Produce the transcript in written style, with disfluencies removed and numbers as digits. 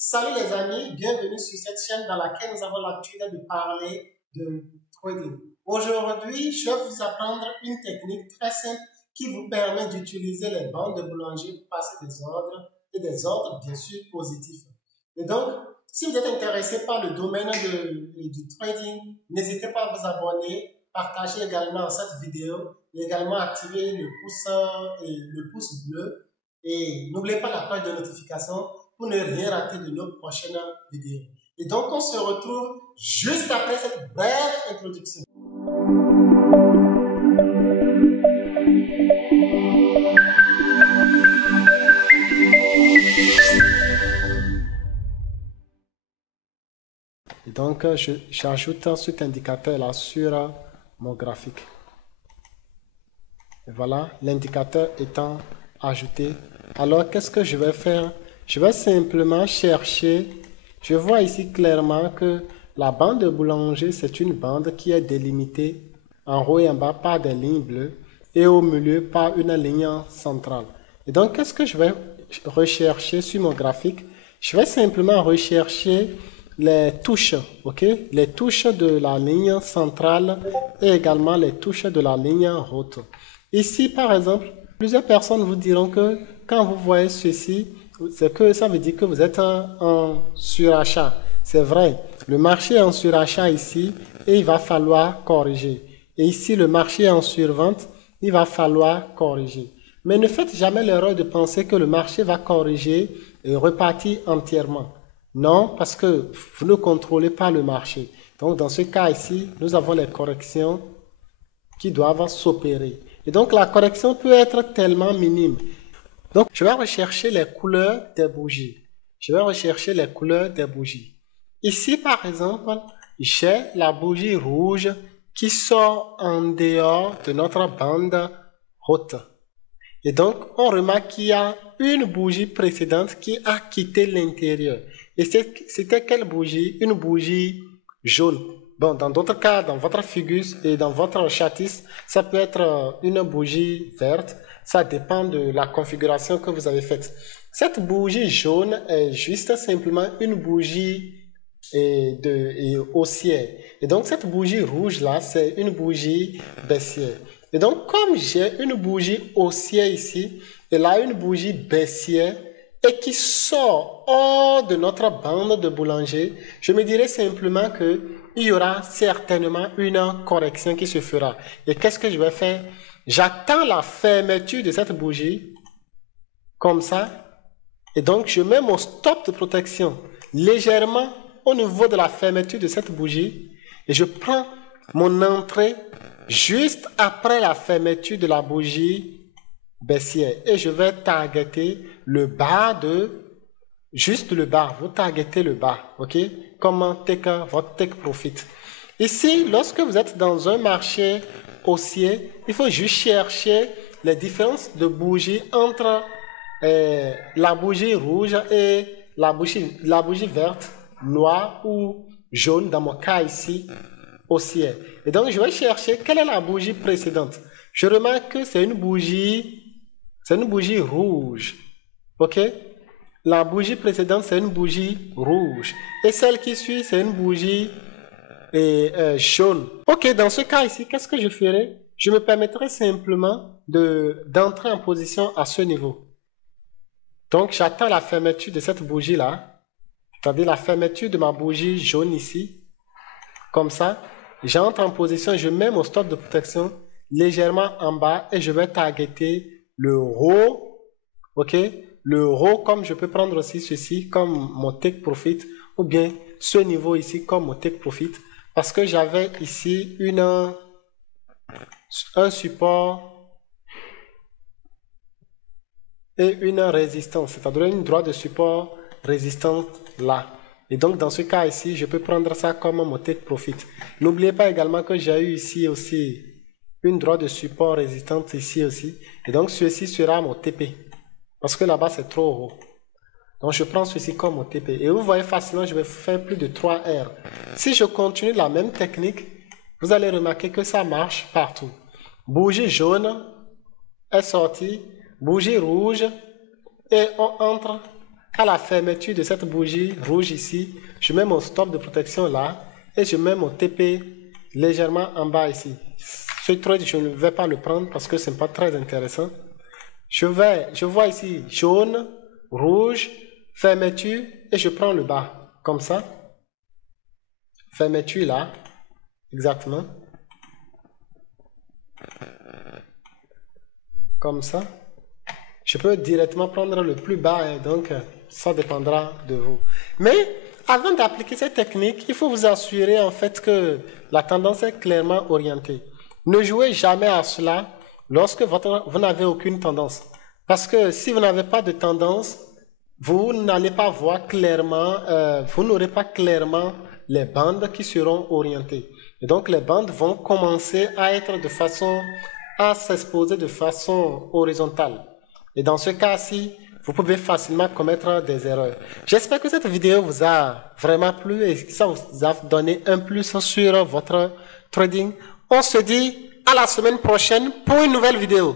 Salut les amis, bienvenue sur cette chaîne dans laquelle nous avons l'habitude de parler de trading. Aujourd'hui, je vais vous apprendre une technique très simple qui vous permet d'utiliser les bandes de boulanger pour passer des ordres et des ordres bien sûr positifs. Et donc, si vous êtes intéressé par le domaine du trading, n'hésitez pas à vous abonner, partager également cette vidéo et également activer le pouce bleu. Et n'oubliez pas la cloche de notification pour ne rien rater de nos prochaines vidéos. Et donc, on se retrouve juste après cette brève introduction. Et donc, j'ajoute cet indicateur-là sur mon graphique. Et voilà, l'indicateur étant ajouté. Alors, qu'est-ce que je vais faire? Je vais simplement chercher. Je vois ici clairement que la bande de boulanger, c'est une bande qui est délimitée en haut et en bas par des lignes bleues et au milieu par une ligne centrale. Et donc, qu'est-ce que je vais rechercher sur mon graphique? Je vais simplement rechercher les touches, ok? Les touches de la ligne centrale et également les touches de la ligne haute. Ici, par exemple, plusieurs personnes vous diront que quand vous voyez ceci, c'est que ça veut dire que vous êtes en surachat. C'est vrai, le marché est en surachat ici et il va falloir corriger. Et ici, le marché est en survente, il va falloir corriger. Mais ne faites jamais l'erreur de penser que le marché va corriger et repartir entièrement. Non, parce que vous ne contrôlez pas le marché. Donc, dans ce cas ici, nous avons les corrections qui doivent s'opérer. Et donc, la correction peut être tellement minime. Donc, je vais rechercher les couleurs des bougies. Je vais rechercher les couleurs des bougies. Ici, par exemple, j'ai la bougie rouge qui sort en dehors de notre bande haute. Et donc, on remarque qu'il y a une bougie précédente qui a quitté l'intérieur. Et c'était quelle bougie? Une bougie jaune. Bon, dans d'autres cas, dans votre figure et dans votre châtisse, ça peut être une bougie verte. Ça dépend de la configuration que vous avez faite. Cette bougie jaune est juste simplement une bougie haussière. Et donc, cette bougie rouge-là, c'est une bougie baissière. Et donc, comme j'ai une bougie haussière ici, et là, une bougie baissière, et qui sort hors de notre bande de boulanger, je me dirais simplement qu'il y aura certainement une correction qui se fera. Et qu'est-ce que je vais faire? J'attends la fermeture de cette bougie, comme ça, et donc je mets mon stop de protection légèrement au niveau de la fermeture de cette bougie, et je prends mon entrée juste après la fermeture de la bougie baissière, et je vais targeter le bas juste le bas, vous targetez le bas, ok? Comme votre take profit. Ici, lorsque vous êtes dans un marché haussier, il faut juste chercher les différences de bougies entre la bougie rouge et la bougie verte, noire ou jaune, dans mon cas ici, haussière. Et donc, je vais chercher quelle est la bougie précédente. Je remarque que c'est une bougie rouge. Ok? La bougie précédente, c'est une bougie rouge. Et celle qui suit, c'est une bougie jaune. Ok, dans ce cas ici, qu'est-ce que je ferai? Je me permettrai simplement d'entrer en position à ce niveau. Donc, j'attends la fermeture de cette bougie-là, c'est-à-dire la fermeture de ma bougie jaune ici. Comme ça, j'entre en position, je mets mon stop de protection légèrement en bas et je vais targeter le haut, ok? Le haut, comme je peux prendre aussi ceci comme mon take profit, ou bien ce niveau ici comme mon take profit, parce que j'avais ici un support et une résistance, c'est-à-dire une droite de support résistance là. Et donc dans ce cas ici, je peux prendre ça comme mon take profit. N'oubliez pas également que j'ai eu ici aussi une droite de support résistante ici aussi. Et donc ceci sera mon TP. Parce que là-bas c'est trop haut. Donc je prends ceci comme mon TP. Et vous voyez facilement, je vais faire plus de 3 R. Si je continue la même technique, vous allez remarquer que ça marche partout. Bougie jaune est sortie, bougie rouge, et on entre à la fermeture de cette bougie rouge ici, je mets mon stop de protection là et je mets mon TP légèrement en bas ici. Ce trade, je ne vais pas le prendre parce que ce n'est pas très intéressant. Je vois ici jaune, rouge, fermeture et je prends le bas comme ça. Fermeture là, exactement. Comme ça. Je peux directement prendre le plus bas, hein, donc ça dépendra de vous. Mais avant d'appliquer cette technique, il faut vous assurer en fait que la tendance est clairement orientée. Ne jouez jamais à cela lorsque vous n'avez aucune tendance. Parce que si vous n'avez pas de tendance, vous n'allez pas voir clairement, vous n'aurez pas clairement les bandes qui seront orientées. Et donc les bandes vont commencer à être à s'exposer de façon horizontale. Et dans ce cas-ci, vous pouvez facilement commettre des erreurs. J'espère que cette vidéo vous a vraiment plu et que ça vous a donné un plus sur votre trading. On se dit à la semaine prochaine pour une nouvelle vidéo.